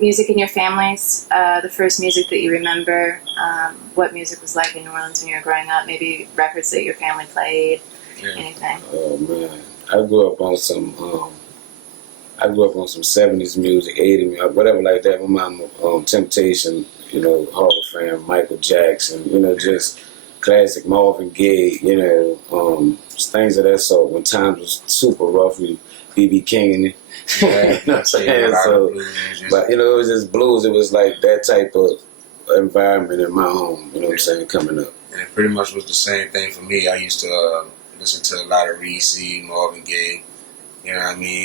Music in your families, the first music that you remember, what music was like in New Orleans when you were growing up, maybe records that your family played, anything. Oh man, I grew up on some. I grew up on some '70s music, '80s music, whatever like that. My mom, Temptation, Hall of Fame, Michael Jackson, just classic Marvin Gaye, things of that sort. When times was super rough, we BB King and it. Yeah, You know what I'm saying? So, but it was just blues. It was like that type of environment in my home. You know what I'm saying? Coming up, and it pretty much was the same thing for me. I used to listen to a lot of Reese, Marvin Gaye. You know what I mean?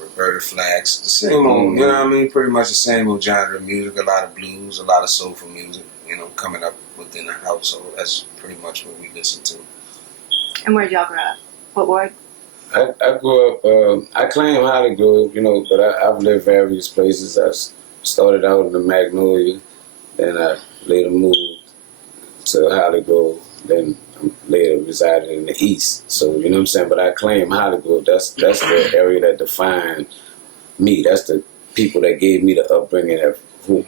Roberta Flack, the same old, you know what I mean? Pretty much the same old genre of music, a lot of blues, a lot of soulful music, coming up within the household. That's pretty much what we listen to. And where did y'all grow up? What ward? I grew up, I claim Hollywood, but I've lived various places. I started out in the Magnolia, then I later moved to Hollywood, then later resided in the East. So, you know what I'm saying? But I claim Hollywood. That's the area that defined me. That's the people that gave me the upbringing of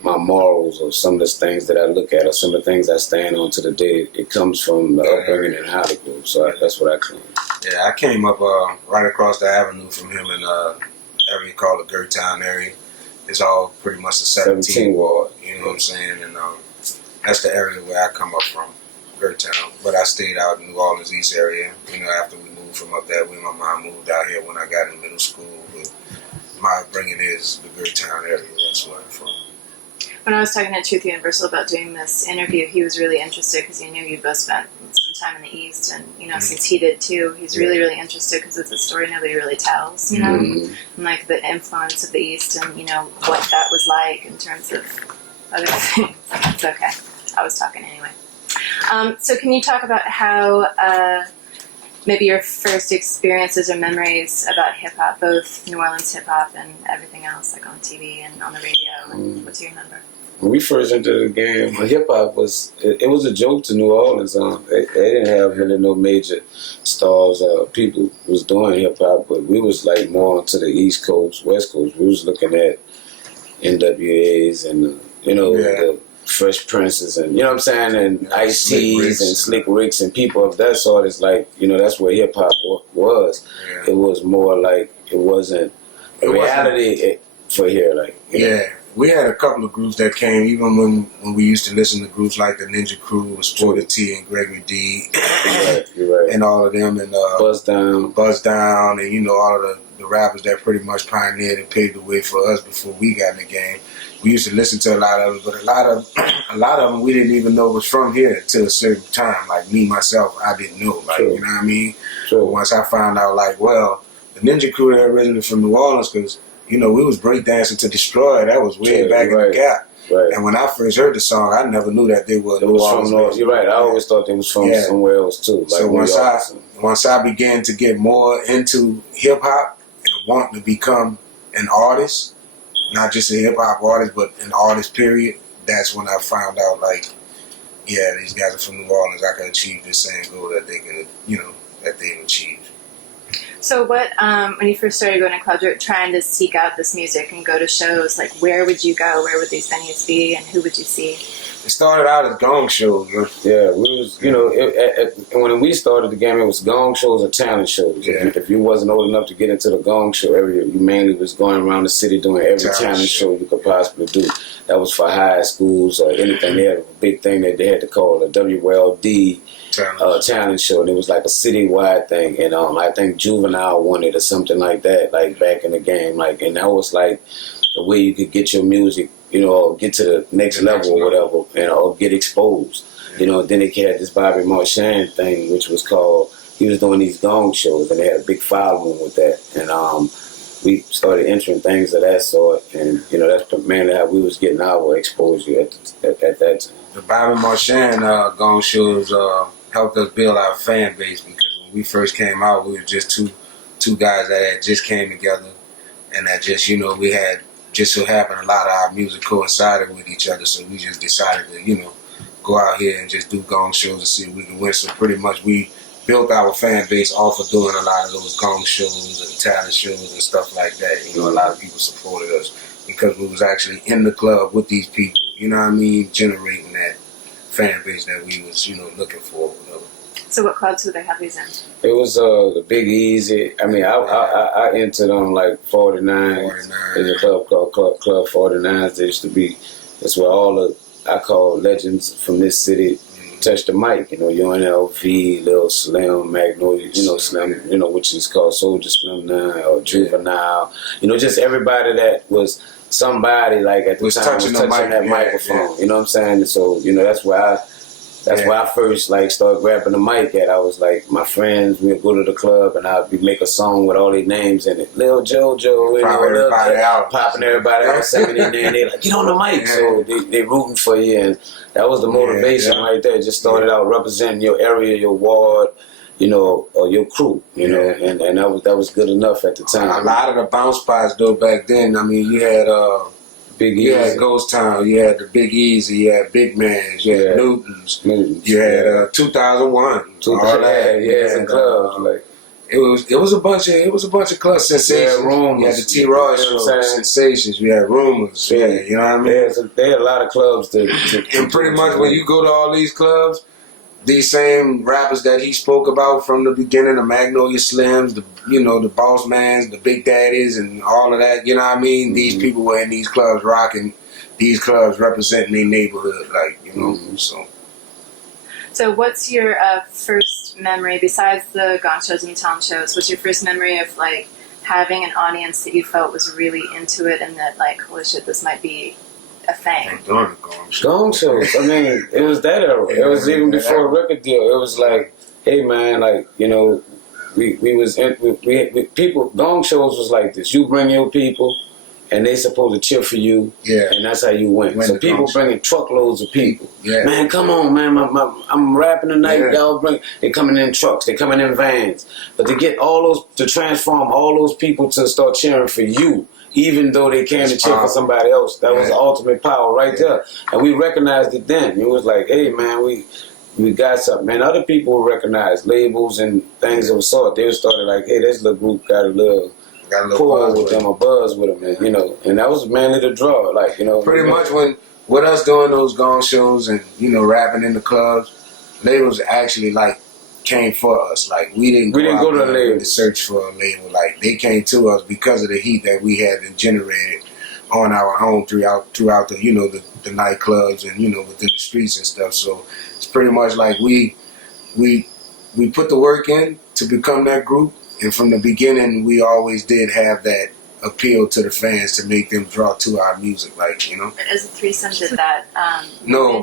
my morals or some of the things that I look at or some of the things I stand on to the day. It comes from the upbringing in Hollywood. So that's what I claim. Yeah, I came up right across the avenue from him in an area called the Gertown area. It's all pretty much the 17th ward, you know what I'm saying? And that's the area where I come up from. Gertown, but I stayed out in New Orleans East area. After we moved from up that way, my mom moved out here when I got in middle school. But my upbringing is the Gertown area. That's where I'm from. When I was talking to Truth Universal about doing this interview, he was really interested because he knew you both spent some time in the East, and since he did too, he's really, really interested because it's a story nobody really tells, and like the influence of the East and what that was like in terms of other things. It's okay. I was talking anyway. So can you talk about how maybe your first experiences or memories about hip-hop, both New Orleans hip-hop and everything else, like on TV and on the radio, and what do you remember? When we first entered the game, hip-hop was a joke to New Orleans. They didn't have really no major stars. People was doing hip-hop, but we was like more onto the East Coast, West Coast. We was looking at NWAs and, the Fresh Princes and, what I'm saying, and Ice-T's and Slick Ricks and people of that sort. Is like, that's where hip-hop was. Yeah. It was more like, it wasn't a reality for here. Like, we had a couple of groups that came, even when we used to listen to groups like the Ninja Crew, Sporty T and Gregory D, You're right. And all of them, and Buzz Down, and all of the rappers that pretty much pioneered and paved the way for us before we got in the game. We used to listen to a lot of them, but a lot of them we didn't even know was from here till a certain time. Like me myself, I didn't know. Like, you know what I mean? But once I found out, like, well, the Ninja Crew are originally from New Orleans because we was breakdancing to Destroy. That was way back in the Gap. Right. And when I first heard the song, I never knew that they were New Orleans. From you're right. I always thought they was from somewhere else too. Like so once I began to get more into hip hop and wanting to become an artist, not just a hip hop artist, but an artist period, that's when I found out, like, these guys are from New Orleans. I can achieve this same goal that they can, that they've achieved. So what, when you first started going to clubs, you were trying to seek out this music and go to shows, like where would you go? Where would these venues be? And who would you see? It started out as gong shows. Yeah, we was, when we started the game, it was gong shows or talent shows. Yeah. If you wasn't old enough to get into the gong show area, you mainly was going around the city doing every talent show you could possibly do. That was for high schools or anything. They had a big thing that they had to call a WLD talent show, and it was like a citywide thing. And I think Juvenile won it or something like that, like back in the game. Like, and that was like the way you could get your music, or get to the next level or whatever, or get exposed. Then they had this Bobby Marchand thing, which was called, he was doing these gong shows, and they had a big following with that. And we started entering things of that sort, and that's mainly how we was getting our exposure at that time. The Bobby Marchand gong shows helped us build our fan base, because when we first came out, we were just two guys that had just came together, and that just we had just so happened a lot of our music coincided with each other, so we just decided to go out here and just do gong shows and see if we can win. So pretty much we built our fan base off of doing a lot of those gong shows and talent shows and stuff like that. You know, a lot of people supported us because we was actually in the club with these people, you know what I mean, generating that fan base that we was, you know, looking for. You know. So what clubs would they have these in? It was the Big Easy. I mean, I entered on like 49. There's a club called Club 49. There used to be. That's where all the I call legends from this city touch the mic. You know, UNLV, Lil Slim, Magnolia. You know, Slim. You know, which is called Soldier Slim now or Juvenile. You know, just everybody that was somebody like at the time was touching that microphone. Yeah. You know what I'm saying? So you know, that's where I first like started grabbing the mic at. I was like, my friends, we'd go to the club and I'd make a song with all their names in it. Lil JoJo, you know, popping everybody out, singing their name. They like, get on the mic. So they rooting for you, and that was the motivation right there. Just started out representing your area, your ward, you know, or your crew, you know, and that was good enough at the time. A lot of the bounce spots though back then. I mean, you had Big Easy. You had Ghost Town, you had the Big Easy, you had Big Man's, you had Newton's, you had 2001, all that. And clubs like it was a bunch of club sensations. Rumors. You had the T-Raw show, Sensations. You had Rumors. Yeah, you know what I mean. They had a lot of clubs to and pretty much when you go to all these clubs, these same rappers that he spoke about from the beginning, the Magnolia Slims, the Boss Mans, the Big Daddies, and all of that, you know what I mean? These people were in these clubs rocking these clubs, representing their neighborhood, like, you know, So what's your first memory, besides the gong shows and talent shows, what's your first memory of, like, having an audience that you felt was really into it and that, like, holy shit, this might be a thing? Gong shows. I mean, it was that era. It was even before a record deal. It was like, hey man, like, you know, we people. Gong shows was like this. You bring your people, and they supposed to cheer for you. Yeah. And that's how you win. So people bringing truckloads of people. Yeah. Man, come on, man. I'm rapping tonight. Yeah. Y'all they coming in trucks. They coming in vans. But to get to transform all those people to start cheering for you, even though they came to cheer for somebody else. That was the ultimate power right there. And we recognized it then. It was like, hey, man, we got something. Man, other people recognize labels and things of the sort. They started like, hey, this little group got a little pull with them, a buzz with them, and, you know. And that was mainly the draw. Like, you know. Pretty much with us doing those gong shows and, you know, rapping in the clubs, labels actually, like, came for us. Like, we didn't go to the label to search for a label. Like, they came to us because of the heat that we had generated on our own throughout the, you know, the nightclubs and, you know, within the streets and stuff. So it's pretty much like we put the work in to become that group, and from the beginning we always did have that appeal to the fans to make them draw to our music, like, you know. As a threesome, did that? No,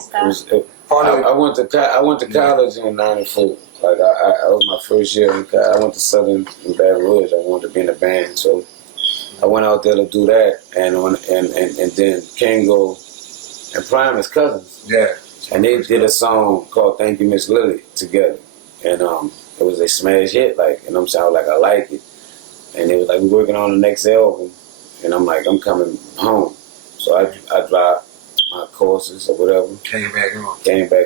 I went to college in '94. Like, I was my first year in college. I went to Southern in Baton Rouge. I wanted to be in a band, so I went out there to do that. And then Kango and Prime is cousins. Yeah. And they did a song called "Thank You, Miss Lily" together, and it was a smash hit. Like, and I'm saying, like, I like it. And they was like, we're working on the next album, and I'm like, I'm coming home. So I dropped my courses or whatever. Came back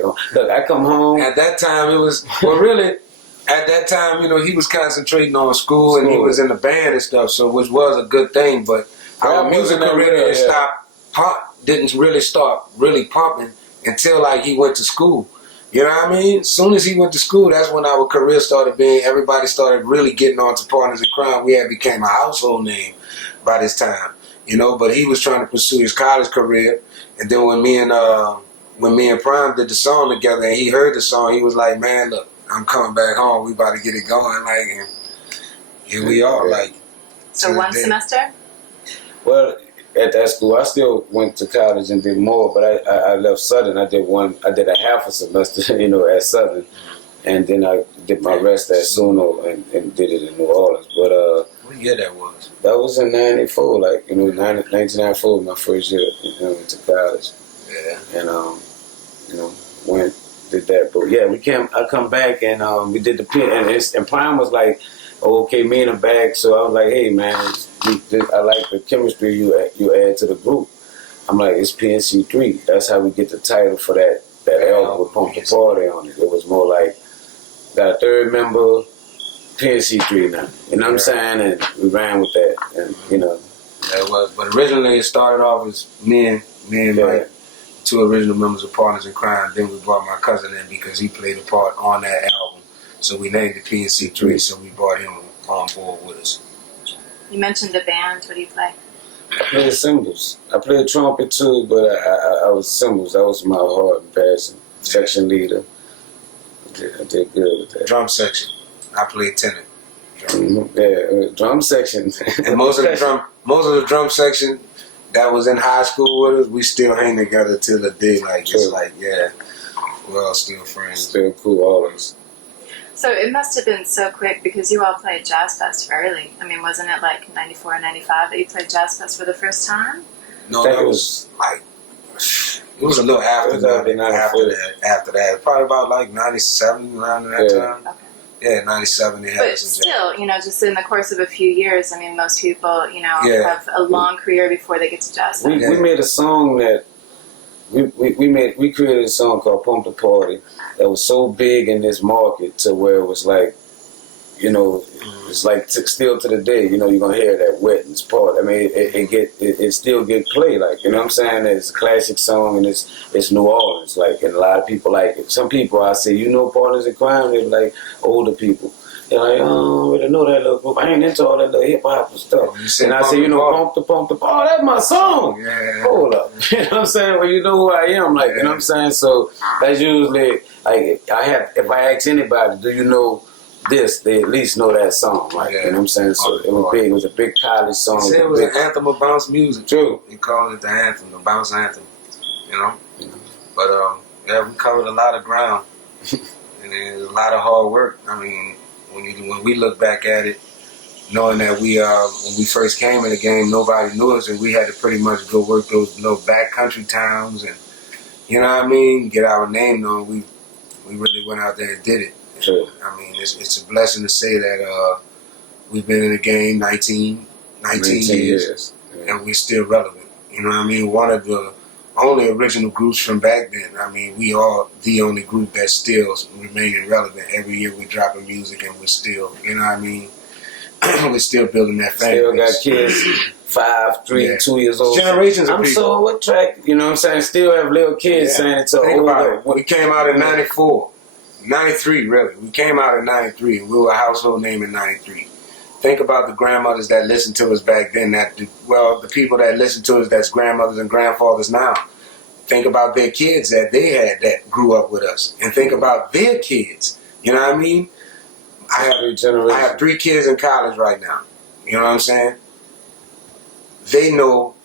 home. Look, I come home. At that time, it was, well, really, at that time, you know, he was concentrating on school and he was in the band and stuff, so which was a good thing, but our music career didn't really start really pumping until, like, he went to school. You know what I mean? As soon as he went to school, that's when our career started everybody started really getting on to Partners in Crime. We had became a household name by this time, you know, but he was trying to pursue his college career. And then when me and Prime did the song together and he heard the song, he was like, man, look, I'm coming back home. We about to get it going. Like, and here we are. Like, so one semester? Well, at that school, I still went to college and did more, but I left Southern. I did a half a semester, you know, at Southern, and then I did my rest at Suno and did it in New Orleans. But what year that was? That was in '94, like, you know, 1994 was my first year to college. Yeah. And you know, did that. But yeah, I come back and we did the pin, and Prime was like, oh, okay, me in the bag. So I was like, hey man, I like the chemistry you add to the group. I'm like, it's PNC3. That's how we get the title for that album with Pump the Party on it. It was more like got a third member, PNC3 now. You know what I'm saying? And we ran with that. And, you know. Yeah, it was. But originally it started off as me and Mike, two original members of Partners in Crime. Then we brought my cousin in because he played a part on that album. So we named it PNC3. So we brought him on board with us. You mentioned the band. What do you play? I played cymbals. I played trumpet too, but I was cymbals. That was my heart and passion. Section leader. I did good with that. Drum section. I played tenor. Yeah, drum section. And most of the drum section that was in high school with us, we still hang together till the day. Like it's like, yeah, we're all still friends. Still cool, all of us. So it must have been so quick because you all played Jazz Fest early. I mean, wasn't it like 94 or 95 that you played Jazz Fest for the first time? No, that was like, it was a little after that. After that, probably about like 97 around that time. Okay. Yeah, 97. They had But us in still, you know, just in the course of a few years, I mean, most people, you know, have a long career before they get to Jazz Fest. We made a song that we created a song called "Pump the Party" that was so big in this market to where it was like, you know, it's like still to the day, you know, you're gonna hear that wet and part. I mean, it still get played, like, you know what I'm saying? It's a classic song and it's New Orleans, like, and a lot of people like it. Some people I say, you know, Partners in Crime, they're like older people. They're like, oh, I don't know that little group. I ain't into all that little hip hop and stuff. And I say, you know, pump the party. Oh, that's my song. Yeah. Hold up. You know what I'm saying? Well, you know who I am, like, you know what I'm saying? So that's usually like if I ask anybody, do you know this, they at least know that song, like, you know what I'm saying? So it was big. It was a big college song. They said it was an anthem of bounce music. True. They called it the anthem, the bounce anthem. You know? But yeah, we covered a lot of ground. And it was a lot of hard work. I mean, when we look back at it, knowing that when we first came in the game, nobody knew us, and we had to pretty much go work those little backcountry towns, and you know what I mean, get our name known. We really went out there and did it. True. I mean, it's a blessing to say that we've been in the game 19 years, and we're still relevant. You know what I mean? One of the only original groups from back then. I mean, we are the only group that's still remaining relevant. Every year we're dropping music, and we're still, you know what I mean? We're still building that fan Still base. got kids 5, 3, 2 years old. Generations of I'm people. so attracted, you know what I'm saying? Still have little kids saying it's Think about older. it. We came out in 94. 93, really. We came out in 93, and we were a household name in 93. Think about the grandmothers that listened to us back then. The people that listen to us, that's grandmothers and grandfathers now. Think about their kids that they had that grew up with us, and think about their kids. You know what I mean? I have 3 kids in college right now. You know what I'm saying? They know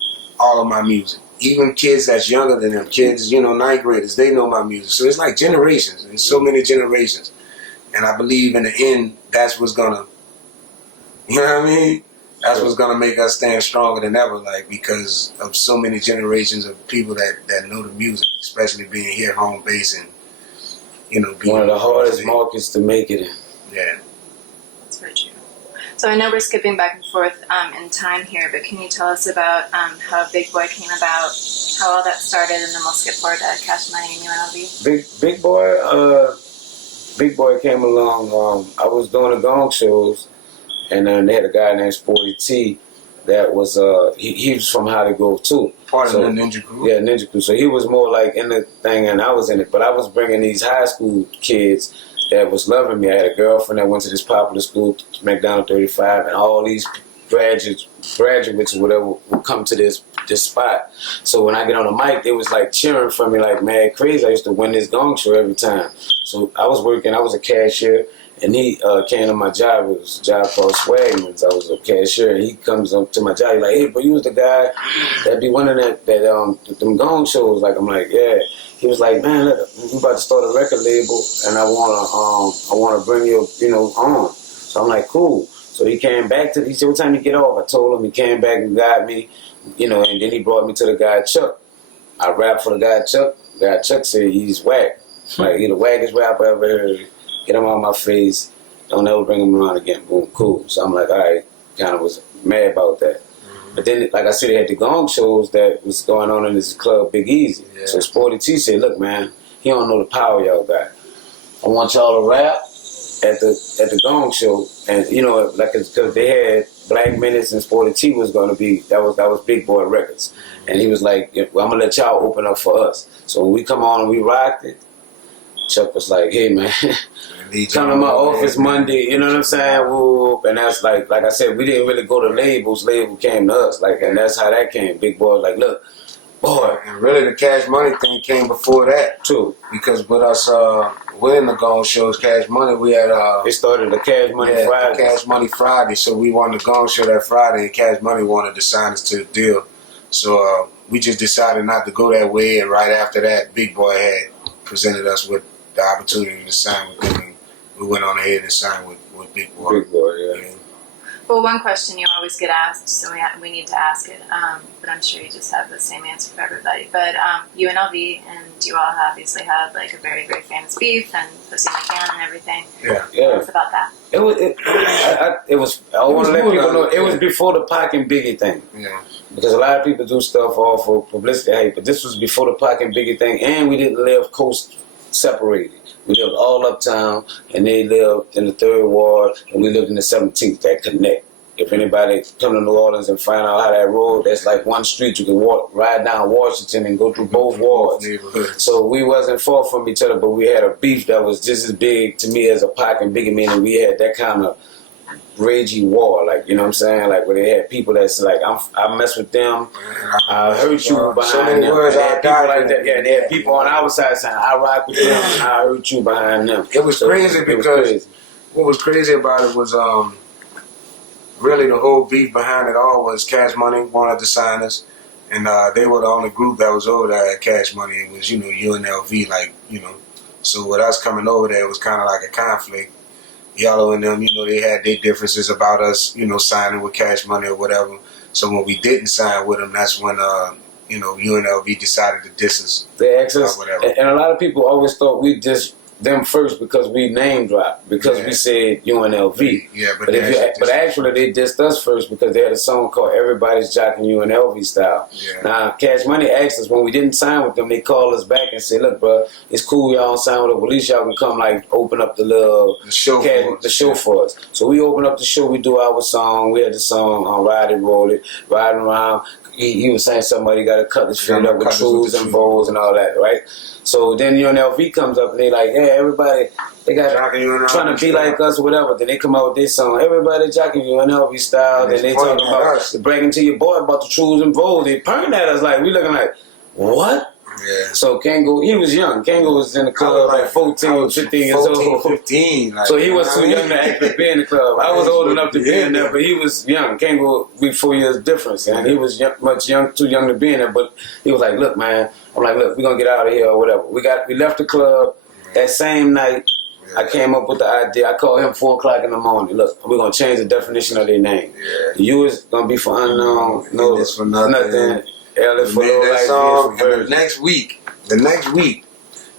all of my music. Even kids that's younger than them, kids, you know, 9th graders, they know my music. So it's like generations, and so many generations. And I believe in the end, that's what's gonna, you know what I mean? That's what's gonna make us stand stronger than ever, like, because of so many generations of people that know the music, especially being here home base and, you know, being one of the hardest markets to make it in. Yeah. That's very true. So I know we're skipping back and forth in time here, but can you tell us about how Big Boy came about, how all that started, and then we'll skip forward to Cash Money and UNLV? Big Boy came along. I was doing the gong shows, and then they had a guy named Sporty T that was he was from How to Go too. Part of the Ninja Crew. Yeah, Ninja Crew. So he was more like in the thing, and I was in it. But I was bringing these high school kids that was loving me. I had a girlfriend that went to this popular school, McDonald 35, and all these graduates or whatever would come to this spot. So when I get on the mic, they was like cheering for me like mad crazy. I used to win this gong show every time. So I was a cashier, and he came to my job. It was a job called Swagman's. I was a cashier, and he comes up to my job. He's like, "Hey, but you was the guy that be winning them gong shows." Like, I'm like, "Yeah." He was like, "Man, look, we about to start a record label, and I wanna bring you, you know, on." So I'm like, "Cool." So he came back he said, "What time you get off?" I told him. He came back and got me, you know, and then he brought me to the guy Chuck. I rapped for the guy Chuck. The guy Chuck said he's whack. Like, he the wackest rapper I ever heard. Get him out of my face. Don't ever bring him around again. Boom, cool. So I'm like, all right, kind of was mad about that. But then, like I said, they had the gong shows that was going on in this club, Big Easy. Yeah. So Sporty T said, "Look, man, he don't know the power y'all got. I want y'all to rap, at the Gong Show, and you know, like because they had Black Menace and Sporty T was gonna be that was Big Boy Records, and he was like, well, I'm gonna let y'all open up for us. So when we come on and we rocked it, Chuck was like, hey man, come to my office Monday, you know what I'm saying? Whoop. And that's like I said, we didn't really go to labels. Label came to us, like, and that's how that came. Big Boy was like, look, boy. And really the Cash Money thing came before that too. Because with us winning the Gong Shows, Cash Money, we had it started the Cash Money Friday. Cash Money Friday. So we won the Gong Show that Friday, and Cash Money wanted to sign us to the deal. So we just decided not to go that way. And right after that, Big Boy had presented us with the opportunity to sign with them. And we went on ahead and signed with Big Boy. Big Boy, yeah. Well, one question you always get asked, so we need to ask it, but I'm sure you just have the same answer for everybody. But UNLV and you all obviously had like a very, very famous beef and Pussy McCann and everything. Yeah. Tell us about that. It was. I want to let people know it was before the Pac and Biggie thing. Yeah. Because a lot of people do stuff all for publicity, hey, but this was before the Pac and Biggie thing, and we didn't live coast separated. We lived all uptown, and they lived in the 3rd Ward, and we lived in the 17th. That connect. If anybody come to New Orleans and find out how that road, that's like one street. You can ride down Washington and go through both wards. So we wasn't far from each other, but we had a beef that was just as big to me as a Pac and Biggie, meaning we had that kind of ragey war, like, you know what I'm saying? Like, where they had people that's like, I mess with them, I hurt you behind them. They had people like that. Yeah, they had people on our side saying, I rock with them, I hurt you behind them. It was crazy because what was crazy about it was really the whole beef behind it all was Cash Money wanted to sign us, and they were the only group that was over there at Cash Money. It was, you know, UNLV, like, you know. So with us coming over there, it was kind of like a conflict. Yellow and them, you know, they had their differences about us, you know, signing with Cash Money or whatever. So when we didn't sign with them, that's when, you know, UNLV decided to diss us. They asked us, and a lot of people always thought we dissed them first because we name dropped, because we said UNLV. Yeah, but actually they dissed us first because they had a song called Everybody's Jocking UNLV Style. Yeah. Now, Cash Money asked us when we didn't sign with them, they called us back and said, look, bro, it's cool y'all don't sign with us, but at least y'all can come like open up the show for us. So we open up the show, we do our song, we had the song on Ride and Roll It, riding around. He was saying somebody got to cut his feet up with truths and bows and all that, right? So then UNLV comes up and they like, hey, everybody, they got trying to be like us or whatever. Then they come out with this song, Everybody Jocking UNLV Style. Then they talk about bragging to your boy about the truths and bows. They purring at us like, we looking like, what? Yeah. So Kango, he was young. Kango was in the club like 14, 15 years old. 15. Like, so he was too young to actually be in the club. I was old enough to be in there, but he was young. Kango, we 4 years difference, and he was too young to be in there. But he was like, look, man. I'm like, look, we're going to get out of here or whatever. We left the club that same night. I came up with the idea. I called him 4 o'clock in the morning. Look, we're going to change the definition of their name. Yeah. The U is going to be for unknown. No, it's for nothing. L is for that life, song, for and the next week,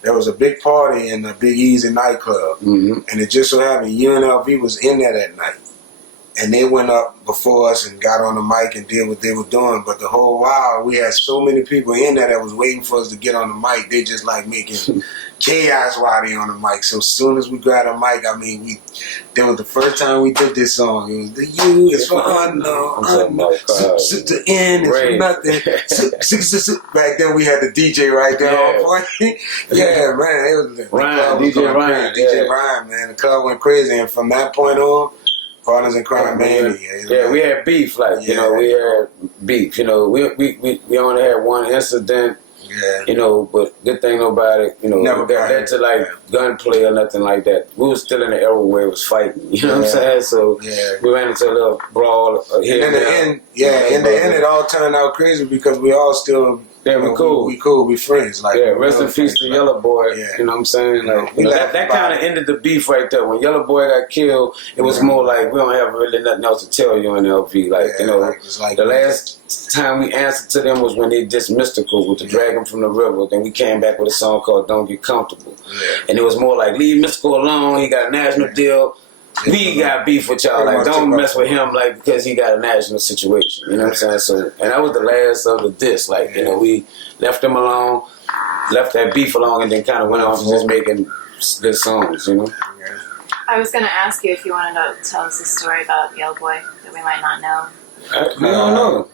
there was a big party in the Big Easy nightclub, and it just so happened UNLV was in there that night, and they went up before us and got on the mic and did what they were doing. But the whole while, we had so many people in there that was waiting for us to get on the mic. They just like making chaos while they on the mic. So as soon as we got a mic, I mean, that was the first time we did this song. It was the U is for unknown, the N is for nothing. Back then we had the DJ right there on point. Yeah, man, it was DJ Ryan, man. The club went crazy, and from that point on, Partners in Crime Mania. We had beef, like, you know, we had beef. You know, we only had one incident. Yeah. You know, but good thing nobody, you know, that led to like gunplay or nothing like that. We was still in the era where it was fighting. You know what I'm saying? So we ran into a little brawl here. And in the end, it all turned out crazy because we all still. Yeah, we cool. We cool. We friends. Like, rest in peace to Yellow Boy. Yeah. You know what I'm saying? Like, that kind of ended the beef right there. When Yellow Boy got killed, it was more like we don't have really nothing else to tell UNLV. Like, you know, like the last time we answered to them was when they dissed Mystical with the Dragon from the River. Then we came back with a song called Don't Get Comfortable. And it was more like, leave Mystical alone. He got a national deal. We got beef with y'all, like don't mess with him, like because he got a national situation. You know what I'm saying? So, and that was the last of the diss. Like, you know, we left him alone, left that beef alone, and then kind of went off and just making good songs. You know. I was going to ask you if you wanted to tell us a story about Yellow Boy that we might not know. We don't know.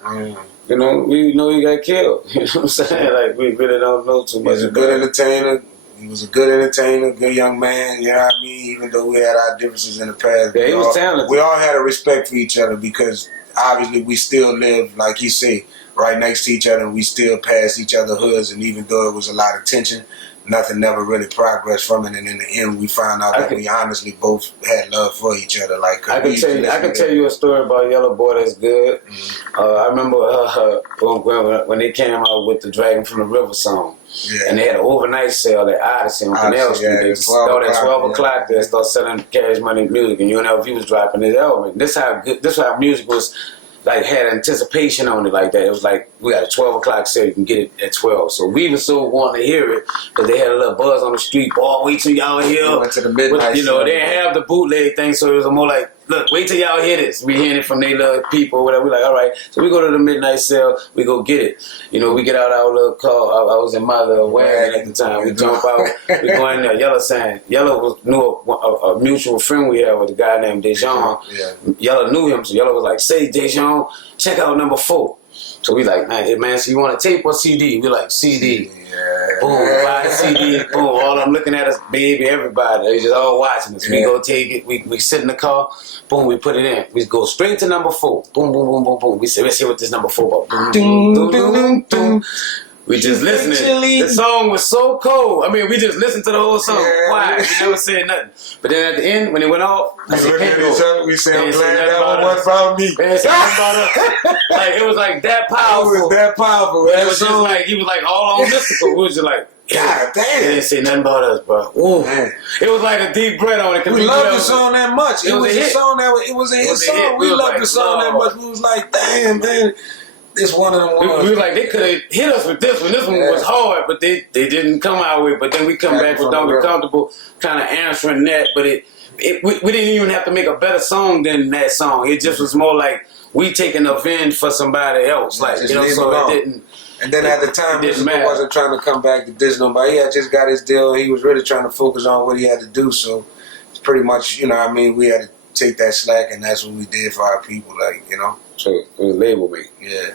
You know, we know he got killed. You know what I'm saying? Like, we really don't know too much. He's a good entertainer. He was a good entertainer, good young man. You know what I mean? Even though we had our differences in the past, Yeah, he was talented. We all had a respect for each other because obviously we still live, like you say, right next to each other, and we still pass each other hoods. And even though it was a lot of tension, nothing never really progressed from it. And in the end, we found out that we honestly both had love for each other. Like I can tell you a story about Yellow Boy that's good. I remember when they came out with the Dragon from the River song. Yeah. And they had an overnight sale at Odyssey on Canal Street. They started at 12 o'clock. They started selling Cash Money music, and UNLV was dropping his album. This how music was, like, had anticipation on it like that. It was like, we got a 12 o'clock sale, you can get it at 12. So we were so wanting to hear it because they had a little buzz on the street. Boy, wait till y'all hear. We went to the midnight they didn't have the bootleg thing, so it was more like, look, wait till y'all hear this. We hearing it from their little people or whatever. We're like, all right. So we go to the midnight sale. We go get it. You know, we get out our little car. I was in my little wagon at the time. We jump out. We go in there. Yellow knew a mutual friend we had with a guy named Dejan. Yeah. Yellow knew him. So Yellow was like, say, Dejan, check out number 4. So we like, man, so you want a tape or CD? We like, CD. Yeah. Boom, buy the CD. Boom, all them looking at us, baby, everybody. They just all watching us. We go take it. We sit in the car. Boom, we put it in. We go straight to number 4. Boom, boom, boom, boom, boom. We say, let's hear what this number 4 about. Boom, boom, boom, boom, boom. We just listening. The song was so cold. I mean, we just listened to the whole song. Quiet. We never said nothing. But then at the end, when it went off, I said, we said, I'm glad that one wasn't about me. They said nothing about us. Like, it was like that powerful. It was that powerful. It was just like, he was like all on mystical. We was just like, God damn. They didn't say nothing about us, bro. Ooh. Man. It was like a deep breath on it. We loved the song that much. It was a song that it was a hit song. We loved the song that much. We was like, damn, man. It's one of them ones. We were like, they could have hit us with this one. This one was hard, but they didn't come our way. But then we come back with Don't Be Comfortable, kind of answering that. But we didn't even have to make a better song than that song. It just was more like we taking a venge for somebody else. Like, you know, so it didn't. And then at the time, he wasn't trying to come back to diss nobody. He had just got his deal. He was really trying to focus on what he had to do. So it's pretty much, you know, I mean, we had to take that slack, and that's what we did for our people, like, you know. So it was label me. Yeah.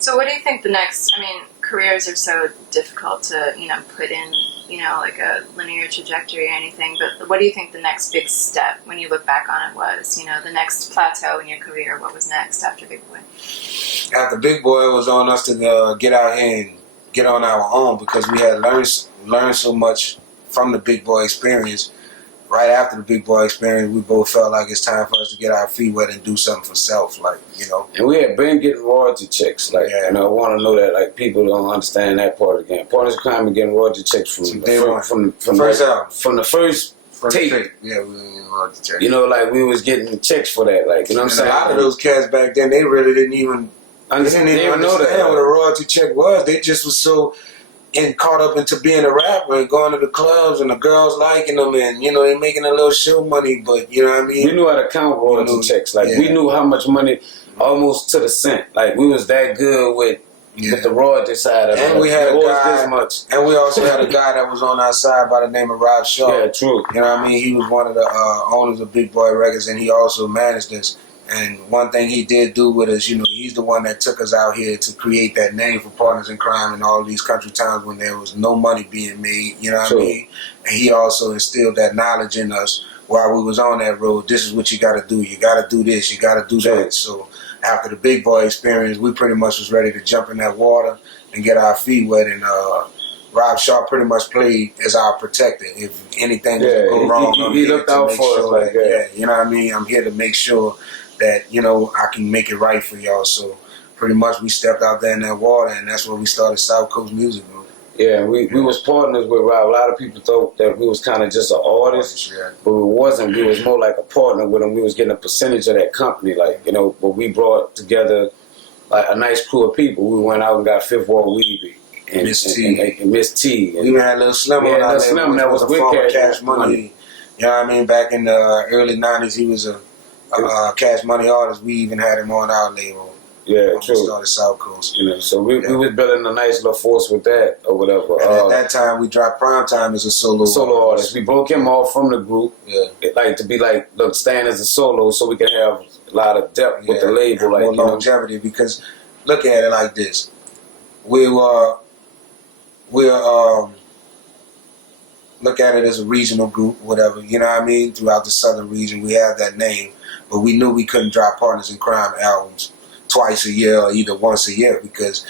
So what do you think the next, I mean, careers are so difficult to, you know, put in, you know, like a linear trajectory or anything, but what do you think the next big step, when you look back on it, was? You know, the next plateau in your career, what was next after Big Boy? After Big Boy, it was on us to get out here and get on our own, because we had learned so much from the Big Boy experience. Right after the Big Boy experience, we both felt like it's time for us to get our feet wet and do something for self, like, you know. And we had been getting royalty checks, like, and I want to know that, like, people don't understand that part again. Partners of Crime and getting royalty checks from the first tape. Yeah, we were getting royalty checks. You know, like, we was getting checks for that, like, you know what I'm saying? A lot of those cats back then, they really didn't even understand what a royalty check was. They just was so caught up into being a rapper and going to the clubs and the girls liking them, and, you know, they making a little show money, but, you know what I mean? We knew how to count royalty checks. Like, we knew how much money, almost to the cent. Like, we was that good with the royalty side of it. And we had a guy, and we also had a guy that was on our side by the name of Rob Shaw. Yeah, true. You know what I mean? He was one of the owners of Big Boy Records, and he also managed us. And one thing he did do with us, you know, he's the one that took us out here to create that name for Partners in Crime in all these country towns when there was no money being made, you know what I mean? And he also instilled that knowledge in us while we was on that road. This is what you got to do. You got to do this. You got to do that. So after the Big Boy experience, we pretty much was ready to jump in that water and get our feet wet. And Rob Shaw pretty much played as our protector. If anything was to go wrong, he looked out for us. Like, you know what I mean? I'm here to make sure that, you know, I can make it right for y'all. So pretty much we stepped out there in that water, and that's where we started South Coast Music Group. Yeah, we was partners with Rob. A lot of people thought that we was kind of just an artist, but we wasn't. We was more like a partner with him. We was getting a percentage of that company, like, you know, but we brought together like a nice crew of people. We went out and got Fifth Ward Weezy and Miss T. And Miss T. We even had a little Slim on our Slim that was with Cash Money. You know what I mean? Back in the early 90s, he was a Cash Money artist. We even had him on our label. Yeah, when we true. started South Coast. You know, so we was building a nice little force with that or whatever. And at that time, we dropped Primetime as a solo artist. We broke him off from the group. Yeah. Like to be like, look, stand as a solo so we can have a lot of depth with the label. Like, more longevity, because look at it like this. We're look at it as a regional group, whatever, you know what I mean? Throughout the southern region, we have that name, but we knew we couldn't drop Partners in Crime albums twice a year or either once a year, because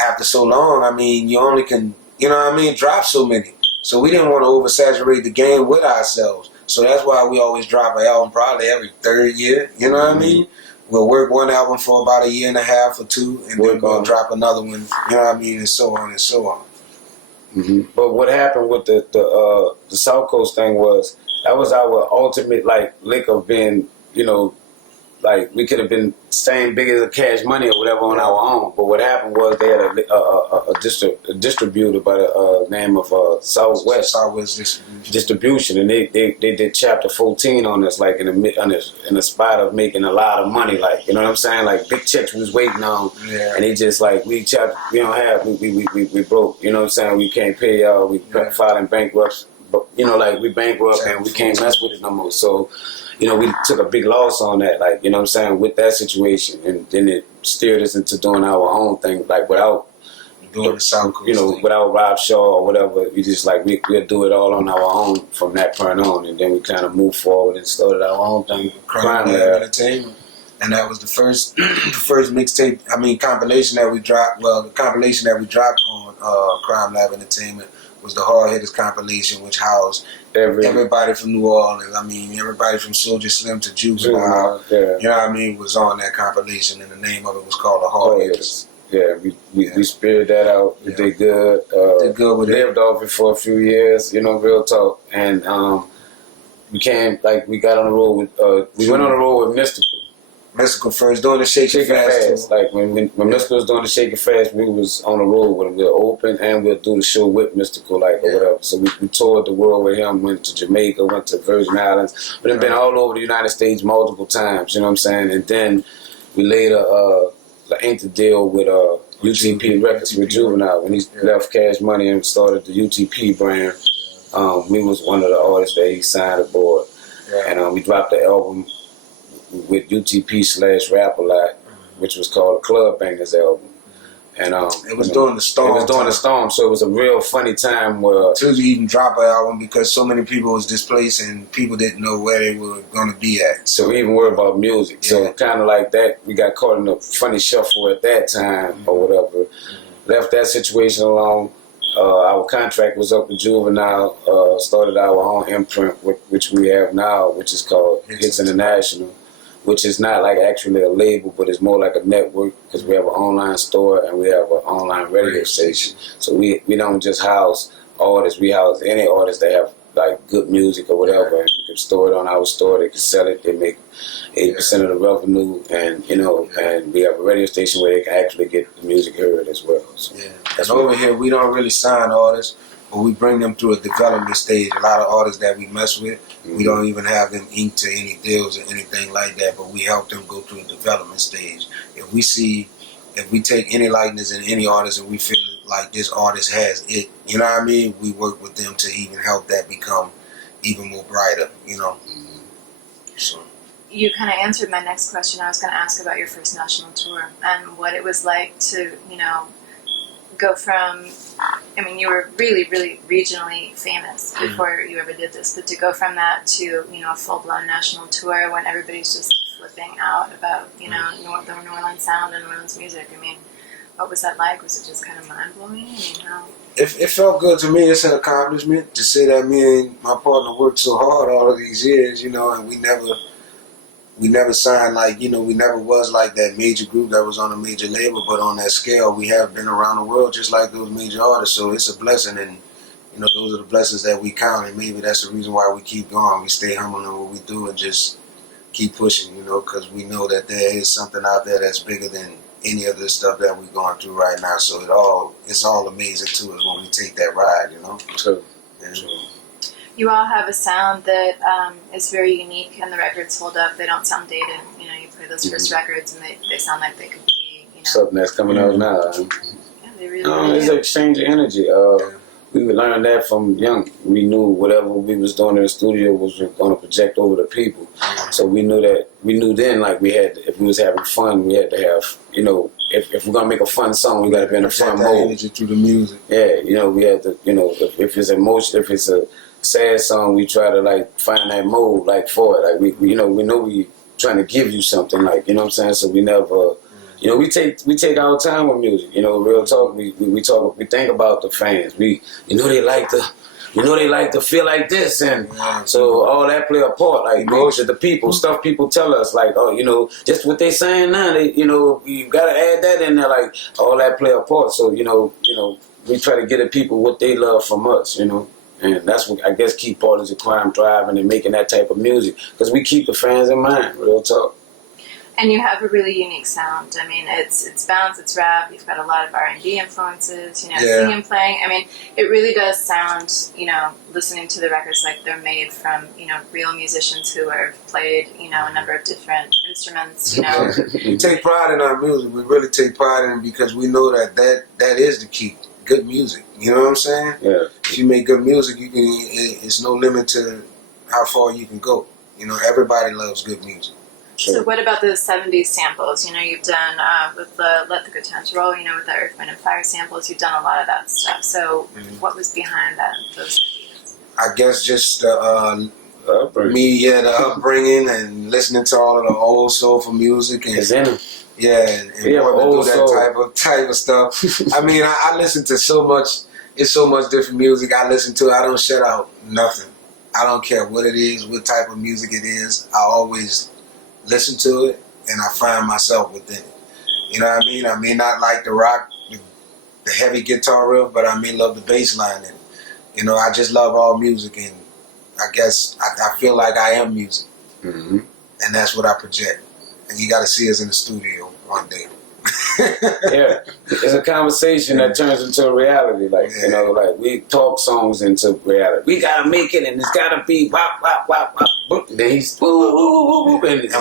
after so long, I mean, you only can, you know what I mean, drop so many. So we didn't want to oversaturate the game with ourselves. So that's why we always drop an album probably every third year, you know what I mean? We'll work one album for about a year and a half or two, and then we'll drop another one, you know what I mean, and so on and so on. Mm-hmm. But what happened with the South Coast thing was that was our ultimate like lick of being, you know, like we could have been staying big as a Cash Money or whatever on our own. But what happened was they had a distributor by the name of Southwest Distribution, and they did Chapter 14 on us, like in a spot of making a lot of money, like, you know what I'm saying, like big checks we was waiting on, and they just like we don't have, we broke, you know what I'm saying, we can't pay y'all, we filing bankruptcy, but you know, like we bankrupt and we can't mess with it no more. So, you know, we took a big loss on that, like, you know what I'm saying, with that situation, and then it steered us into doing our own thing, like without doing the South Coast, you know, thing. without Rob Shaw or whatever. We just like we'll do it all on our own from that point on, and then we kind of moved forward and started our own thing, Crime Lab Entertainment, and that was the first mixtape. I mean, compilation that we dropped. Well, the compilation that we dropped on Crime Lab Entertainment was the Hard Hitters compilation, which housed everybody from New Orleans. I mean, everybody from Soulja Slim to Juvenile. You know what I mean? Was on that compilation, and the name of it was called the Hard Hitters. Yeah, we speared that out. We did good. Did good with lived off it for a few years, you know, real talk. And we got on the road with, we went on the road with Mystical. Mystical first, doing the Shake It Fast. Like when Mystical was doing the Shake It Fast, we was on the road with him. We'll open and we'll do the show with Mystical, like, or whatever. So we toured the world with him, went to Jamaica, went to Virgin Islands. We've been all over the United States multiple times, you know what I'm saying? And then we later inked the deal with UTP Records with Juvenile when he left Cash Money and started the UTP brand. We was one of the artists that he signed aboard, and we dropped the album with UTP/Rap-A-Lot, which was called the Club Bangers album. And it was during the storm. It was during the storm, so it was a real funny time where to even drop an album because so many people was displaced and people didn't know where they were going to be at. So we even worried about music. So kind of like that, we got caught in a funny shuffle at that time or whatever. Left that situation alone. Our contract was up with Juvenile. Started our own imprint, which we have now, which is called Hits International. Which is not like actually a label, but it's more like a network because we have an online store and we have an online radio station. So we don't just house artists, we house any artists that have like good music or whatever, and you can store it on our store, they can sell it, they make 80% of the revenue, and you know, and we have a radio station where they can actually get the music heard as well. So and over here we don't really sign artists, but we bring them through a development stage. A lot of artists that we mess with, we don't even have them inked to any deals or anything like that, but we help them go through a development stage. If we take any likeness in any artist and we feel like this artist has it, you know what I mean, we work with them to even help that become even more brighter, you know. So you kind of answered my next question. I was going to ask about your first national tour and what it was like to, you know, go from, I mean, you were really, really regionally famous before you ever did this, but to go from that to, you know, a full-blown national tour when everybody's just flipping out about, you know, the New Orleans sound and New Orleans music. I mean, what was that like? Was it just kind of mind-blowing? I mean, how? It felt good to me. It's an accomplishment to say that me and my partner worked so hard all of these years, you know, and we never signed, like, you know, we never was like that major group that was on a major label, but on that scale, we have been around the world just like those major artists, so it's a blessing, and, you know, those are the blessings that we count, and maybe that's the reason why we keep going. We stay humble in what we do and just keep pushing, you know, because we know that there is something out there that's bigger than any of the stuff that we're going through right now, so it's all amazing to us when we take that ride, you know. True. You all have a sound that is very unique, and the records hold up. They don't sound dated. You know, you play those first records, and they sound like they could be something that's coming out now. Yeah, they really It's an exchange of energy. We learned that from young. We knew whatever we was doing in the studio was going to project over the people. So we knew then, like, if we was having fun, we had to have, if we're going to make a fun song, we got to be in a fun mode. Energy through the music. Yeah, we had to, if it's emotion, if it's a sad song, we try to, like, find that mode, like, for it. Like, we know we trying to give you something, like, you know what I'm saying? So we never... we take our time with music. Real talk. We talk. We think about the fans. They like to feel like this, and so all that play a part. Like the people, stuff people tell us, like, just what they saying now. You gotta add that in there. Like all that play a part. So we try to get the people what they love from us. And that's what I guess key part is the crime thriving and making that type of music because we keep the fans in mind. Real talk. And you have a really unique sound. I mean, it's bounce, it's rap. You've got a lot of R&B influences. Singing, playing. I mean, it really does sound. Listening to the records like they're made from real musicians who have played a number of different instruments. We take pride in our music. We really take pride in it because we know that is the key. Good music. You know what I'm saying? Yeah. If you make good music, you can. It's no limit to how far you can go. Everybody loves good music. So what about the 70s samples? You've done with the Let the Good Times Roll, with the Earth, Wind & Fire samples, you've done a lot of that stuff. So what was behind those ideas? I guess just the upbringing and listening to all of the old soulful music. And, and wanting to do that type of stuff. I mean, I listen to so much, it's so much different music I listen to. I don't shut out nothing. I don't care what it is, what type of music it is. I always listen to it, and I find myself within it. You know what I mean? I may not like the rock, the heavy guitar riff, but I may love the bass line. And, I just love all music, and I guess I feel like I am music. Mm-hmm. And that's what I project. And you got to see us in the studio one day. Yeah, it's a conversation that turns into a reality. Like like we talk songs into reality. We gotta make it, and it's gotta be wop wop wop wop. And then he's and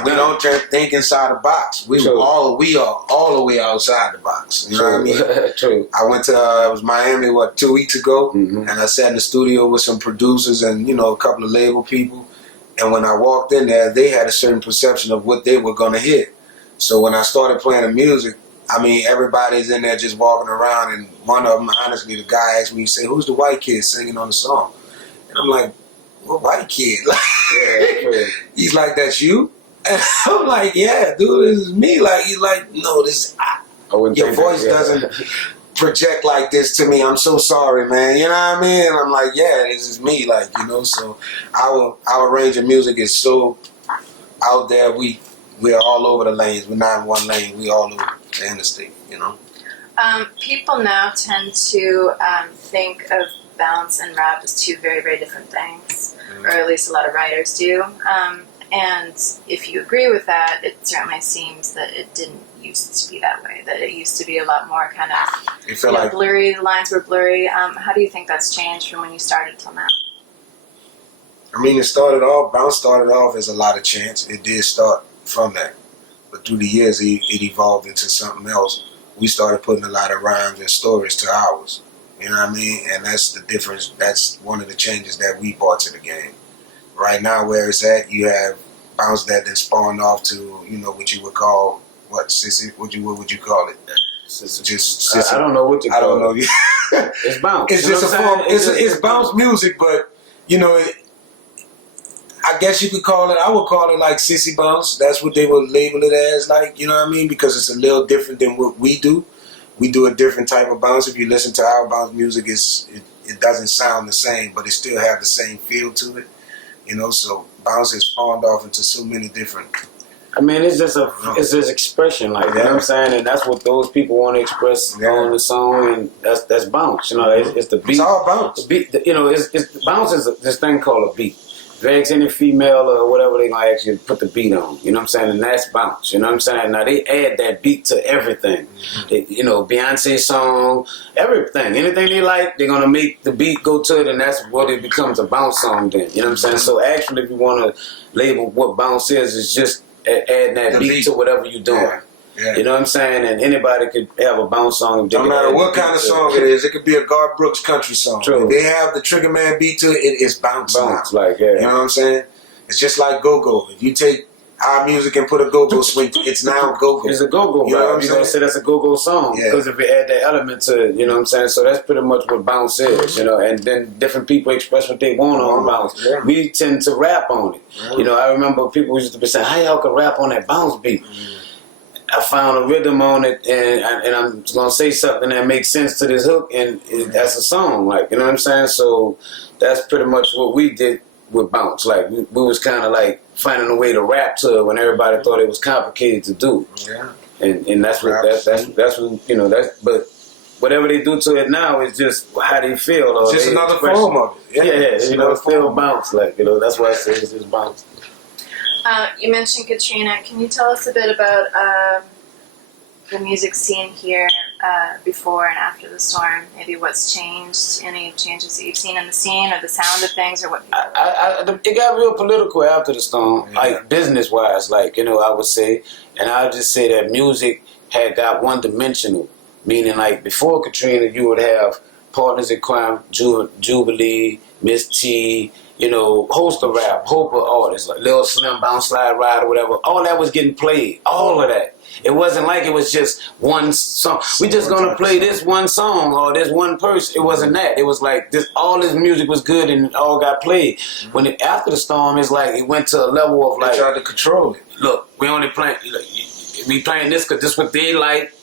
we don't just think inside the box. We are all the way outside the box. You know what I mean? True. I went to it was Miami 2 weeks ago, and I sat in the studio with some producers and a couple of label people. And when I walked in there, they had a certain perception of what they were gonna hear. So when I started playing the music, I mean, everybody's in there just walking around, and one of them, honestly, the guy asked me, he said, "Who's the white kid singing on the song?" And I'm like, "What white kid?" He's like, "That's you?" And I'm like, "Yeah, dude, this is me." Like, he's like, "No, this your voice doesn't project like this to me. I'm so sorry, man." You know what I mean? And I'm like, "Yeah, this is me." Like, so our range of music is so out there. We're all over the lanes. We're not in one lane. We're all over the interstate, People now tend to think of bounce and rap as two very, very different things, or at least a lot of writers do. And if you agree with that, it certainly seems that it didn't used to be that way, that it used to be a lot more kind of blurry, the lines were blurry. How do you think that's changed from when you started till now? I mean, bounce started off as a lot of chants. It did start from that. But through the years, it evolved into something else. We started putting a lot of rhymes and stories to ours. You know what I mean? And that's the difference. That's one of the changes that we brought to the game. Right now, where it's at, you have bounce that then spawned off to, what you would call, sissy? What would you call it? Just sissy. I don't know what to call it. I don't know. It's bounce. It's just a form. It's bounce music, but, I guess you could call it, I would call it like sissy bounce. That's what they would label it as, like, you know what I mean? Because it's a little different than what we do. We do a different type of bounce. If you listen to our bounce music, it doesn't sound the same, but it still have the same feel to it. So bounce has spawned off into so many different... I mean, it's just expression, like, you know what I'm saying? And that's what those people want to express on the song, and that's bounce. It's the beat. It's all bounce. The beat, bounce is this thing called a beat. If they ask any female or whatever, they gonna actually put the beat on. You know what I'm saying? And that's bounce. You know what I'm saying? Now they add that beat to everything. Beyonce song, everything. Anything they like, they're gonna make the beat go to it, and that's what it becomes a bounce song then. You know what I'm saying? So actually, if you wanna label what bounce is, it's just adding that beat to whatever you're doing. Yeah. You know what I'm saying? And anybody could have a bounce song. No matter what kind of song it is, it could be a Garth Brooks country song. True. If they have the Trigger Man beat to it, it is bounce now. Like, yeah. You know what I'm saying? It's just like go-go. If you take our music and put a go-go swing, it's now go-go. It's a go-go. You know what I'm You're going to say that's a go-go song. Yeah. Because if it add that element to it, you know what I'm saying? So that's pretty much what bounce is, you know. And then different people express what they want on bounce. Yeah. We tend to rap on it. Yeah. You know, I remember people used to be saying, how y'all can rap on that bounce beat? I found a rhythm on it, and I'm gonna say something that makes sense to this hook, and that's a song, like, you know what I'm saying. So that's pretty much what we did with bounce. Like we was kind of like finding a way to rap to it when everybody thought it was complicated to do. Yeah. And that's what that's what, you know, that's, but whatever they do to it now is just how they feel. Or It's just they another express form of it. Yeah, you know, it's still bounce, like, you know. That's why I say it's just bounce. You mentioned Katrina. Can you tell us a bit about the music scene here before and after the storm? Maybe what's changed, any changes that you've seen in the scene or the sound of things or what people... It got real political after the storm, Yeah. like business-wise, like, you know, I would say. And I would just say that music had got one-dimensional, meaning like before Katrina, you would have Partners in Crime, Jubilee, Miss T, you know, host of rap, hope of artists, like Lil Slim, Bounce Slide Ride or whatever. All that was getting played, all of that. It wasn't like it was just one song. We just gonna play this one song or this one person. It wasn't that. It was like this. All this music was good and it all got played. When after the storm, it's like it went to a level of They like, tried to control it. look, we only playing. We playing this because this what they like,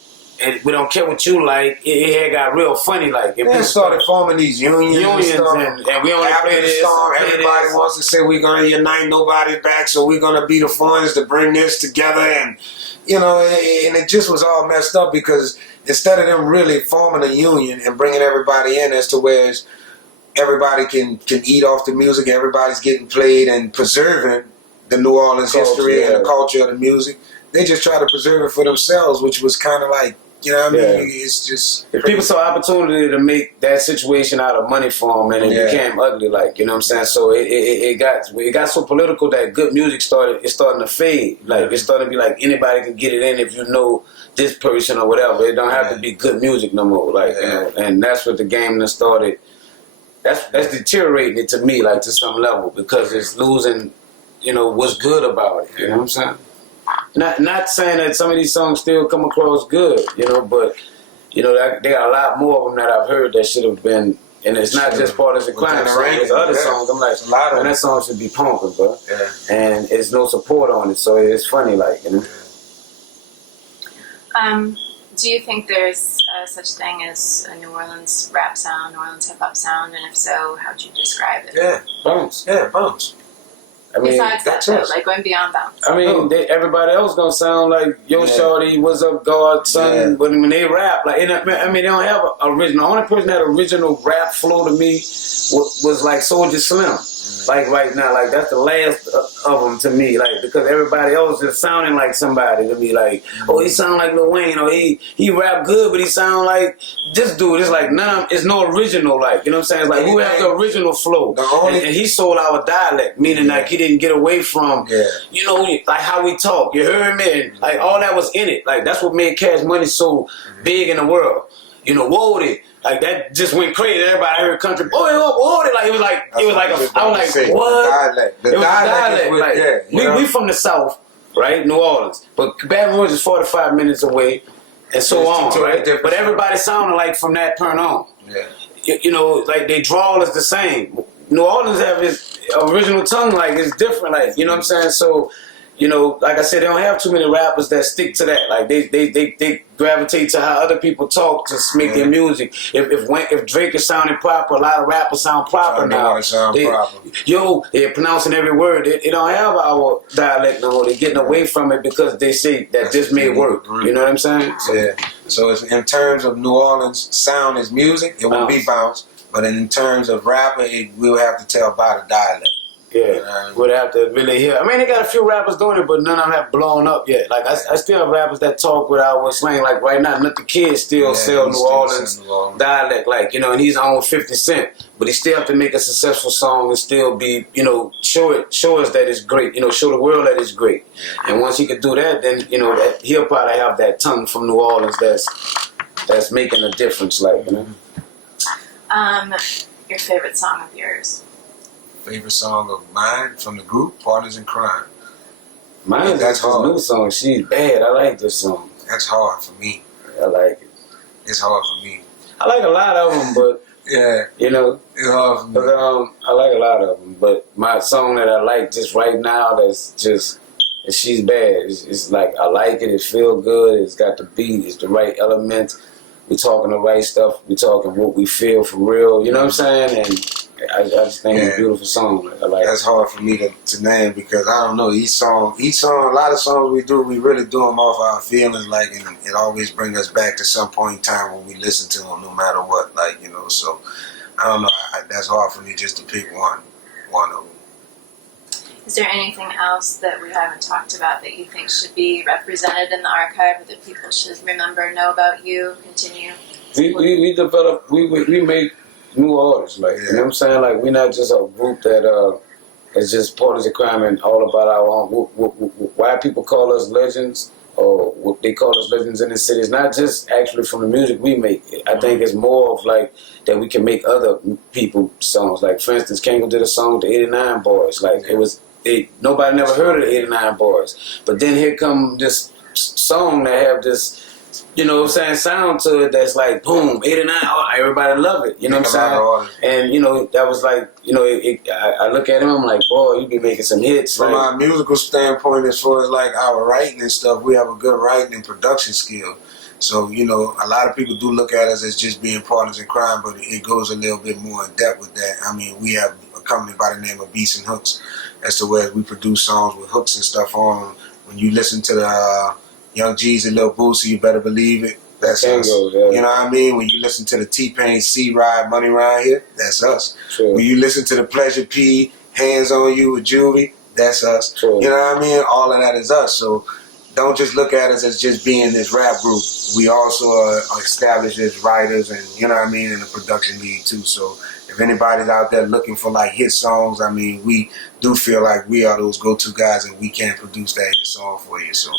and we don't care what you like. It had got real funny, like. They started forming these unions and stuff. and we only After play the this. storm, play everybody this. wants to say we're gonna unite nobody back, so we're gonna be the ones to bring this together, and you know, and it just was all messed up because instead of them really forming a union and bringing everybody in as to where everybody can eat off the music, everybody's getting played and preserving the New Orleans history and the culture of the music, they just try to preserve it for themselves, which was kind of like, you know what I mean? It's just... If people saw opportunity to make that situation out of money for them, and it became ugly, like, you know what I'm saying? So it got so political that good music starting to fade. Like, it's starting to be like anybody can get it in if you know this person or whatever. It don't have to be good music no more. Like, you know, and that's what the game that started. That's deteriorating it to me, like, to some level, because it's losing, you know, what's good about it. You know what I'm saying? Not saying that some of these songs still come across good, you know, but, you know, there are a lot more of them that I've heard that should have been, and it's not just Partners in Crime songs, there's other songs. I'm like, man, that song should be pumping, bro. Yeah. And it's no support on it, so it's funny, like, you know. Do you think there's such thing as a New Orleans rap sound, New Orleans hip hop sound, and if so, how'd you describe it? Yeah, Bounce. Yeah, bounce. I mean, besides that, though, like going beyond bounce. I mean, everybody else gonna sound like Yo Shorty, What's Up God, son. But when they rap, like, I mean, they don't have a original. The only person that had original rap flow to me was like Soulja Slim. Like right now, like that's the last of them to me. Like, because everybody else is sounding like somebody to me. Like, oh, he sound like Lil Wayne, or he rap good, but he sound like this dude. It's like, nah, it's no original. Like, you know what I'm saying? It's like, who has the original flow? And he sold our dialect, meaning like he didn't get away from, you know, like how we talk. You heard me? And like all that was in it. Like that's what made Cash Money so big in the world. You know, Woody. Like that just went crazy. Everybody heard country boy, Woody. Like it was like I was like, what? The dialect. Like, we from the South, right? New Orleans, but Baton Rouge is 45 minutes away, and so on, right? But everybody sounded like from that point on. Yeah. You know, like they drawl is the same. New Orleans have its original tongue, like it's different, like, you know what I'm saying? So, you know, like I said, they don't have too many rappers that stick to that. Like they gravitate to how other people talk to make their music. If Drake is sounding proper, a lot of rappers sound proper now. They're pronouncing every word. They don't have our dialect no more. They're getting away from it because they say that this may work. You know what I'm saying? So, So it's, in terms of New Orleans sound as music, it would be bounce. But in terms of rapping, we would have to tell by the dialect. Yeah, would have to really hear. I mean, they got a few rappers doing it, but none of them have blown up yet. Like, I still have rappers that talk without what slang. Like, right now, Nut the Kid still sell New Orleans dialect, like, you know, and he's on 50 Cent. But he still have to make a successful song and still be, you know, show us that it's great. You know, show the world that it's great. And once he could do that, then, you know, that he'll probably have that tongue from New Orleans that's making a difference, like, you know. Your favorite song of yours? Favorite song of mine from the group, Partners in Crime. Mine is this new song. She's bad. I like this song. That's hard for me. I like it. It's hard for me. I like a lot of them, but yeah, you know, it's hard for me. I like a lot of them, but my song that I like just right now, that's just, She's Bad. It's like, I like it. It feel good. It's got the beat. It's the right elements. We talking the right stuff. We talking what we feel for real. You know what I'm saying? And I just think it's a beautiful song. I like That's hard for me to name because I don't know, each song, a lot of songs we do, we really do them off our feelings, like, and it always brings us back to some point in time when we listen to them, no matter what, like, you know. So I don't know. That's hard for me just to pick one of them. Is there anything else that we haven't talked about that you think should be represented in the archive, or that people should remember, know about you, continue? We develop, we make new artists, like, you know what I'm saying? Like, we're not just a group that is just Partners in Crime and all about our own. Why people call us legends, or what they call us legends in the city, it's not just actually from the music we make. I think it's more of like that we can make other people songs. Like, for instance, Kango did a song with the 89 Boys. Like, nobody never heard of the 89 Boys. But then here come this song that have this, you know what I'm saying, sound to it that's like, boom, 89, everybody love it. You know what I'm saying? And, you know, that was like, you know, I look at him, I'm like, boy, you be making some hits. From our musical standpoint, as far as like our writing and stuff, we have a good writing and production skill. So, you know, a lot of people do look at us as just being partners in crime, but it goes a little bit more in depth with that. I mean, we have a company by the name of Beats and Hooks, as to where we produce songs with hooks and stuff on them. When you listen to the Young Jeezy, Lil Boosie, you better believe it. That's us. You know what I mean? When you listen to the T-Pain, C-Ride, Money Round Here, that's us. Sure. When you listen to the Pleasure P, Hands on You with Juvie, that's us. Sure. You know what I mean? All of that is us. So don't just look at us as just being this rap group. We also are established as writers and, you know what I mean, in the production league too. So if anybody's out there looking for like hit songs, I mean, we do feel like we are those go-to guys and we can produce that hit song for you. So.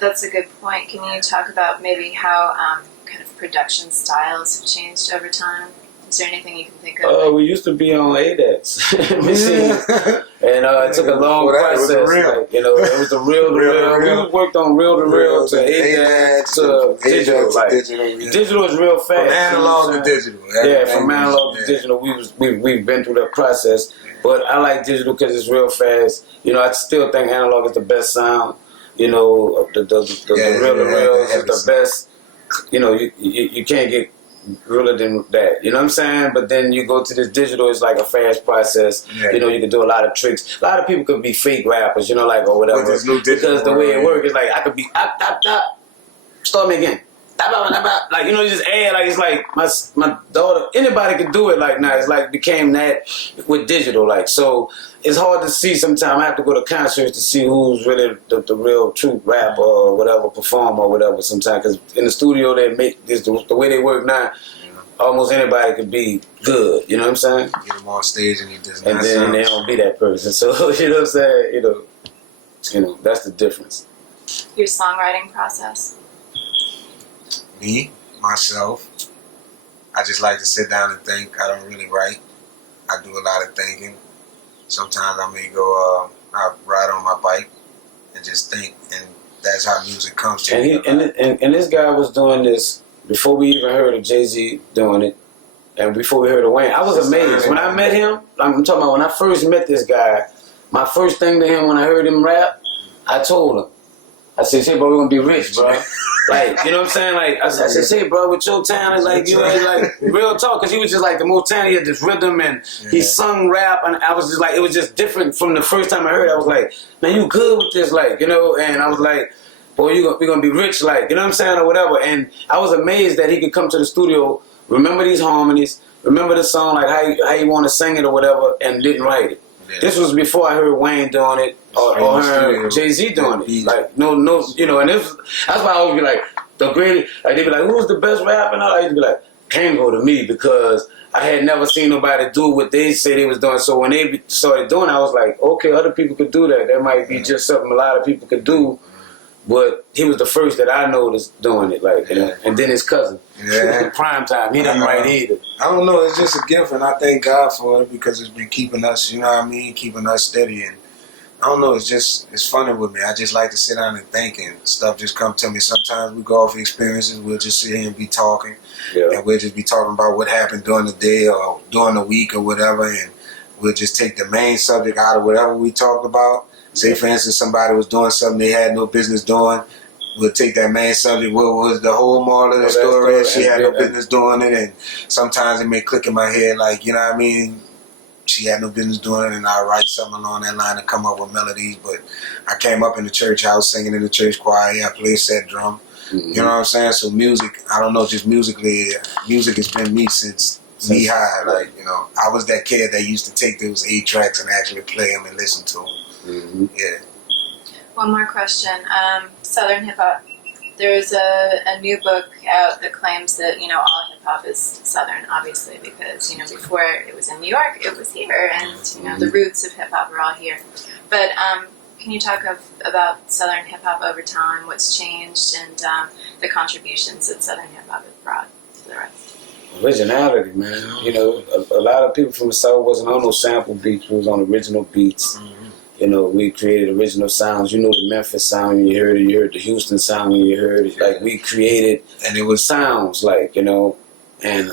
That's a good point. Can you talk about maybe how kind of production styles have changed over time? Is there anything you can think of? We used to be on ADAX machines, and it took a long process. Like, you know, it was the real. We worked on reel-to-reel to ADAX to digital. Like, digital is real fast. From analog to digital. From analog to digital, we've been through that process. But I like digital because it's real fast. You know, I still think analog is the best sound. You know, the real is the best. You know, you can't get realer than that. You know what I'm saying? But then you go to this digital, it's like a fast process. Yeah. You know, you can do a lot of tricks. A lot of people could be fake rappers, you know, like, or whatever. Because the way it works is like, I could be, start me again. Like, you know, you just add, like, it's like my daughter, anybody could do it like now. It's like became that with digital, like, so it's hard to see sometimes. I have to go to concerts to see who's really the real true rapper or whatever, performer or whatever sometimes. Because in the studio, they make this, the way they work now, almost anybody could be good, you know what I'm saying? Get them on stage and then they don't be that person. So, you know what I'm saying? You know, that's the difference. Your songwriting process? Me, myself, I just like to sit down and think. I don't really write. I do a lot of thinking. Sometimes I may go, I ride on my bike and just think, and that's how music comes to me. And this guy was doing this before we even heard of Jay-Z doing it, and before we heard of Wayne. I was amazed. When I met him, I'm talking about when I first met this guy, my first thing to him when I heard him rap, I told him, I said, "Hey, bro, we're going to be rich, bro." Like, you know what I'm saying? Like, I said, "Hey, bro, with your talent, like, you ain't like real talk," because he was just like the most talented. He had this rhythm and he sung rap, and I was just like, it was just different from the first time I heard it. I was like, "Man, you good with this," like, you know? And I was like, "Boy, we're gonna be rich," like, you know what I'm saying, or whatever. And I was amazed that he could come to the studio, remember these harmonies, remember the song like how you want to sing it or whatever, and didn't write it. Yeah. This was before I heard Wayne doing it or heard Jay-Z doing it. Like no, you know, and that's why I always be like the greatest. Like they be like, who's the best rapper? And I used to be like, Kango to me, because I had never seen nobody do what they said they was doing. So when they started doing it, I was like, okay, other people could do that. That might be just something a lot of people could do. But he was the first that I noticed doing it, like, and then his cousin. Yeah. Prime time, he doesn't write either. I don't know, it's just a gift, and I thank God for it because it's been keeping us, you know what I mean, keeping us steady. And I don't know, it's funny with me. I just like to sit down and think, and stuff just come to me. Sometimes we go off experiences, we'll just sit here and be talking, and we'll just be talking about what happened during the day or during the week or whatever, and we'll just take the main subject out of whatever we talked about. Say, for instance, somebody was doing something they had no business doing. We'll take that main subject. What was the whole moral of the story? She had no business doing it. And sometimes it may click in my head like, you know what I mean? She had no business doing it. And I write something along that line and come up with melodies. But I came up in the church house singing in the church choir. I play set drum. Mm-hmm. You know what I'm saying? So music, I don't know, just musically, music has been me since knee high. Like, you know, I was that kid that used to take those 8 tracks and actually play them and listen to them. Mm-hmm. Yeah. One more question. Southern hip hop. There's a new book out that claims that, you know, all hip hop is Southern, obviously, because, you know, before it was in New York, it was here, and, you know, the roots of hip hop are all here. But can you talk about Southern hip hop over time, what's changed, and the contributions that Southern hip hop has brought to the rest? Originality, man. You know, a lot of people from the South wasn't on those sample beats. We was on original beats. Mm-hmm. You know, we created original sounds. You know the Memphis sound when you heard it. You heard the Houston sound when you heard it. Like, we created, and it was sounds, like, you know, and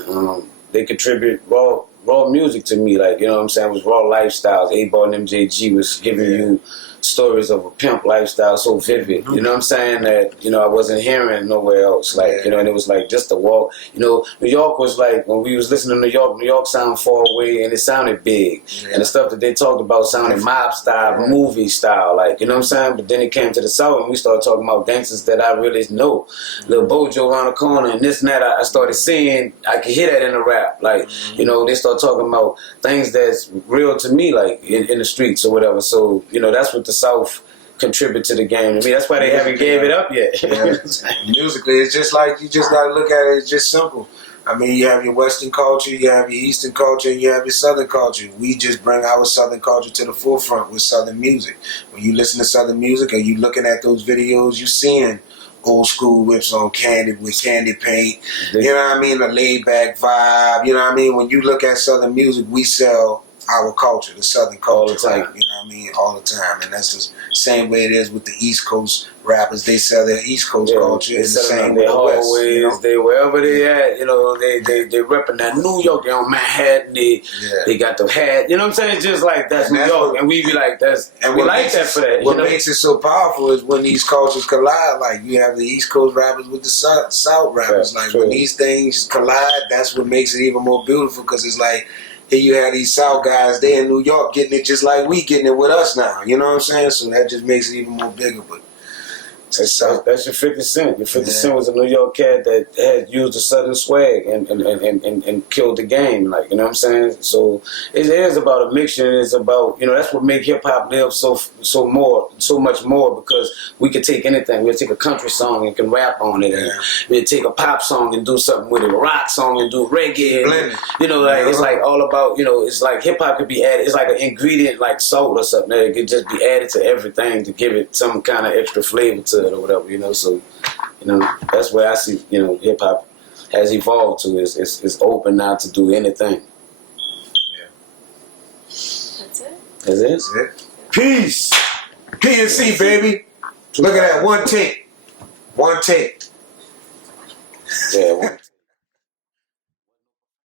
they contribute raw music to me. Like, you know what I'm saying? It was raw lifestyles. A-Ball and MJG was giving you stories of a pimp lifestyle so vivid. You know what I'm saying? That, you know, I wasn't hearing nowhere else. Like, you know, and it was like just the walk. You know, New York was like, when we was listening to New York sounded far away and it sounded big. And the stuff that they talked about sounded mob style, movie style. Like, you know what I'm saying? But then it came to the South and we started talking about gangsters that I really know. Little Bojo around the corner and this and that. I started seeing, I could hear that in the rap. Like, you know, they start talking about things that's real to me, like in the streets or whatever. So, you know, that's what the South contribute to the game. I mean, that's why they haven't gave it up yet. Musically, it's just like, you just got to look at it, it's just simple. I mean, you have your Western culture, you have your Eastern culture, and you have your Southern culture. We just bring our Southern culture to the forefront with Southern music. When you listen to Southern music, or you looking at those videos, you seeing old school whips on candy with candy paint. You know what I mean? A laid back vibe. You know what I mean? When you look at Southern music, we sell our culture, the Southern culture, all the time. Like, you know what I mean, all the time. And that's the same way it is with the East Coast rappers. They sell their East Coast culture in the same way. Hallways, you know? They wherever they at, you know, they repping that New York. They on Manhattan. They got the hat. You know what I'm saying? It's just like that's New York, and we be like that's. And we like that for that. What makes it so powerful is when these cultures collide. Like, you have the East Coast rappers with the South rappers. Like, when these things collide, that's what makes it even more beautiful, because it's like, here you have these South guys, they in New York getting it just like we getting it with us now. You know what I'm saying? So that just makes it even more bigger. But that's your 50 Cent. Your 50 Cent was a New York cat that had used the Southern swag and killed the game. Like, you know what I'm saying? So it is about a mixture. It's about, you know, that's what make hip hop live so much more, because we could take anything. We'll take a country song and can rap on it. And we'll take a pop song and do something with it. A rock song and do reggae. And, you know, like, it's like all about, you know, it's like hip hop could be added. It's like an ingredient like salt or something that could just be added to everything to give it some kind of extra flavor to it or whatever, you know. So, you know, that's where I see, you know, hip hop has evolved to. It's open now to do anything. Yeah. That's it. That's it. That's it. Peace. PNC, baby. Look at that. One take. Yeah.